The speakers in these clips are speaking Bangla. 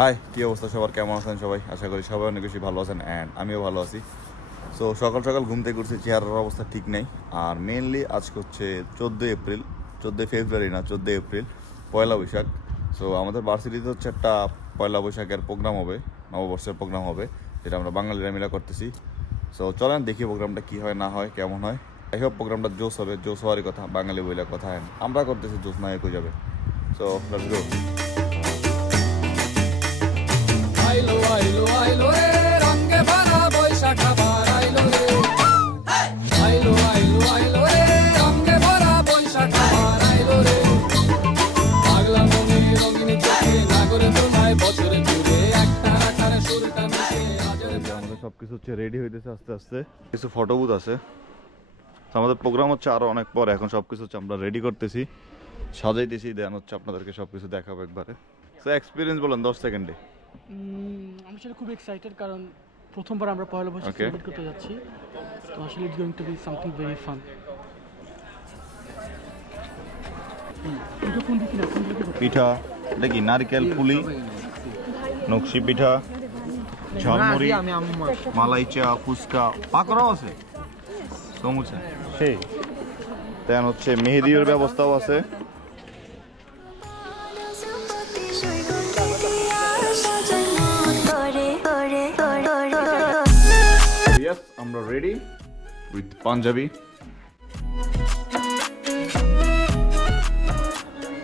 হাই কী অবস্থা? সবার কেমন আছেন সবাই? আশা করি সবাই অনেক বেশি ভালো আছেন অ্যান্ড আমিও ভালো আছি। সো সকাল সকাল ঘুম থেকে উঠছি, চেহারার অবস্থা ঠিক নেই। আর মেনলি আজকে হচ্ছে চোদ্দোই এপ্রিল, চোদ্দোই ফেব্রুয়ারি না, চোদ্দোই এপ্রিল, পয়লা বৈশাখ। সো আমাদের ভার্সিটিতে হচ্ছে একটা পয়লা বৈশাখের প্রোগ্রাম হবে, নববর্ষের প্রোগ্রাম হবে, যেটা আমরা বাঙালিরা মিলা করতেছি। সো চলেন দেখি প্রোগ্রামটা কী হয়, না হয়, কেমন হয়। যাই হোক প্রোগ্রামটা জোস হবে জোস হওয়ারই কথা, বাঙালি বইলার কথা। আমরা করতেছি জোস না একই যাবে। সো লেটস গো আইলো আইলো আইলো রে, রঙে ভরা বৈশাখ আবার আইলো রে। আইলো আইলো আইলো রে, রঙে ভরা বৈশাখ আবার আইলো রে। পাগলা মনে রঙিন চোখে, নাগরে তোমায় বছরে ঘুরে একটা রাখারে সুরটা মিশে, আজরে এই যে আমাদের সব কিছু হচ্ছে রেডি আস্তে আস্তে। কিছু ফটো বুথ আছে। আমাদের প্রোগ্রাম হচ্ছে আরও অনেক পরে, এখন সব কিছু হচ্ছে আমরা রেডি করতেছি। সাজাইতেছি, দেন হচ্ছে আপনাদেরকে সব কিছু দেখাবো একবারে। এক্সপিরিয়েন্স বলেন দশ সেকেন্ডে আমি আসলে খুব এক্সাইটেড কারণ প্রথমবার আমরা পয়লা বৈশাখ সেলিব্রেট করতে যাচ্ছি। তো আসলে it's going to be something very fun পিঠা এটা কি নারকেল পুলি নকশি পিঠা ঝালমুড়ি মালাই চা ফুচকা পাকড়াও আছে। সমুচা। সেই। দেন হচ্ছে মেহেদির ব্যবস্থাও আছে। ইয়েস আমরা রেডি উইথ পাঞ্জাবি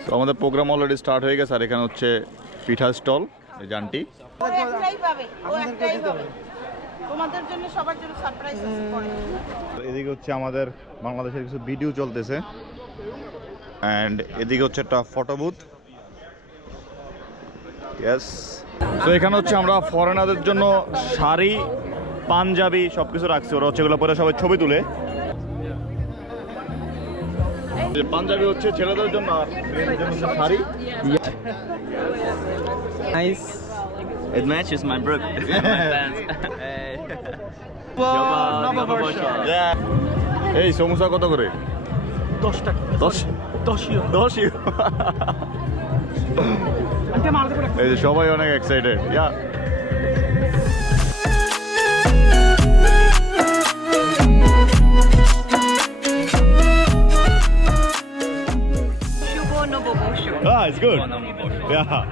তো আমাদের প্রোগ্রাম অলরেডি স্টার্ট হয়ে গেছে আর এখানে হচ্ছে পিঠা স্টল এই জানটি। ও একটাই পাবে ও একটাই পাবে। তোমাদের জন্য সবার জন্য সারপ্রাইজ তো এদিকে হচ্ছে আমাদের বাংলাদেশের কিছু ভিডিও চলতেছে। অ্যান্ড এদিকে হচ্ছে একটা ফটো বুথ ইয়েস তো এখানে হচ্ছে আমরা ফরেনারদের জন্য শাড়ি পাঞ্জাবি সব কিছু রাখছি ওরা হচ্ছে এগুলো পরে সবাই ছবি তুলে। যে পাঞ্জাবি হচ্ছে ছেলেদের জন্য আর sari. Nice. It matches my brook. এই সমোসা কত করে? দশ টাকা। দশ? দশ পারে এই যে সবাই অনেক এক্সাইটেড ইয়া নববর্ষ Ah, it's good. Yeah.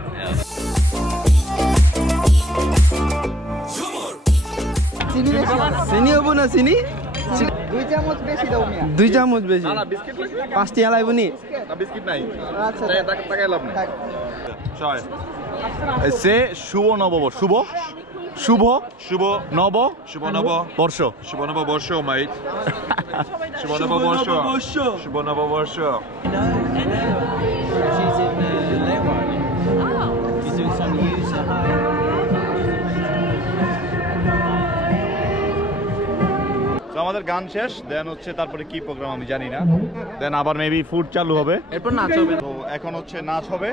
চিনি হব না চিনি? দুই চামচ বেশি দাও মিয়া। দুই চামচ বেশি পাঁচটি আলাইব নি? বিস্কিট নাই। আচ্ছা টাকায় লাভ নাই। সে শুভ নববর্ষ। শুভ? শুভ? শুভ নব? শুভ নব? বর্ষ? শুভ নববর্ষ মাইট। শুভ নববর্ষ শুভ নববর্ষ তো আমাদের গান শেষ দেন হচ্ছে তারপরে কি প্রোগ্রাম আমি জানি না। দেন আবার মেবি ফুড চালু হবে। এরপর নাচ হবে। তো এখন হচ্ছে নাচ হবে।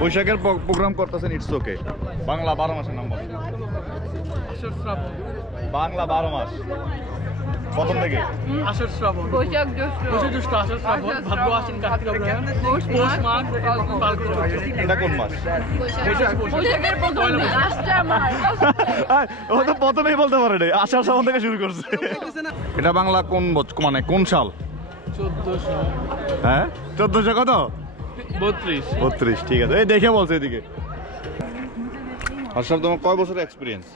বৈশাখের প্রোগ্রাম করতেছেন ইটস ওকে বাংলা বারো মাসের নাম্বার বাংলা। বারো মাস। প্রথম থেকে। আষাঢ় শ্রাবণ। বৈশাখ জ্যৈষ্ঠ। বৈশাখ জ্যৈষ্ঠ আষাঢ় শ্রাবণ। ভাদ্র আশ্বিন কার্তিক অগ্রহায়ণ। পৌষ মাঘ ফাল্গুন এটা কোন মাস? বৈশাখের প্রথম ও তো প্রথমেই বলতে পারে রে আষাঢ় শ্রাবণ থেকে শুরু করছে। এটা বাংলা কোন মানে কোন সাল? চোদ্দশো। হ্যাঁ? চোদ্দশো কত? বত্রিশ। বত্রিশ ঠিক আছে। এই দেখে বলছে এদিকে। হর্ষাব তোমার কয় বছরের এক্সপিরিয়েন্স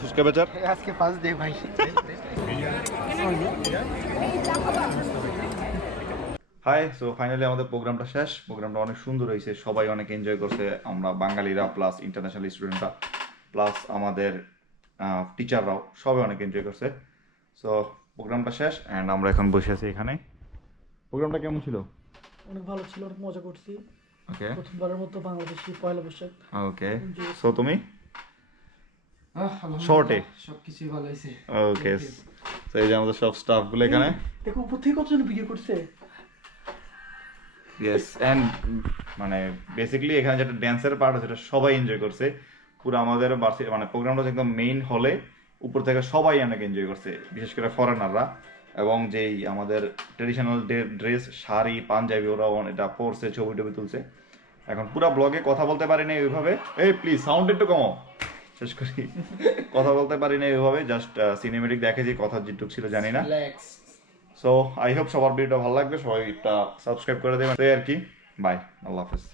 ফুচকা বেচার? আজকে ফার্স্ট ডে ভাই। হাই সো ফাইনালি আমাদের প্রোগ্রামটা শেষ। প্রোগ্রামটা অনেক সুন্দর হয়েছে সবাই অনেক এনজয় করছে। আমরা বাঙালিরা প্লাস ইন্টারন্যাশনাল স্টুডেন্টরা প্লাস আমাদের টিচাররাও সবাই অনেক এনজয় করছে। সো প্রোগ্রামটা শেষ অ্যান্ড আমরা এখন বসে আছি এখানে। প্রোগ্রামটা কেমন ছিল? অনেক ভালো ছিল অনেক মজা করছি। ওকে প্রথমবারের মতো বাংলাদেশি পয়লা বৈশাখ। ওকে সো তুমি? শর্টে সবকিছুই ভালো হয়েছে। ওকে তো এই যে আমাদের সব স্টাফগুলো এখানে? দেখো উপর থেকে কতজন ভিডিও করছে? ইয়েস অ্যান্ড মানে বেসিক্যালি এখানে যেটা ড্যান্সের পার্ট আছে এটা সবাই এনজয় করছে। পুরো আমাদের মানে প্রোগ্রামটা একদম মেইন হলে উপর থেকে সবাই অনেক এনজয় করছে বিশেষ করে ফরেনাররা এবং যেই আমাদের ট্রেডিশনাল ড্রেস শাড়ি পাঞ্জাবি ওরা এটা পরছে ছবি টবি তুলছে। এখন পুরো ব্লগে কথা বলতে পারি না ওইভাবে। এই প্লিজ সাউন্ড একটু কমো শেষ করি। কথা বলতে পারি না ওইভাবে জাস্ট সিনেমেটিক দেখে যে কথা যেটুক ছিল জানি না। সো আই হোপ সবার ভিডিওটা ভালো লাগবে সবাই সাবস্ক্রাইব করে দেবেন। তাই আর কি বাই আল্লাহ হাফেজ।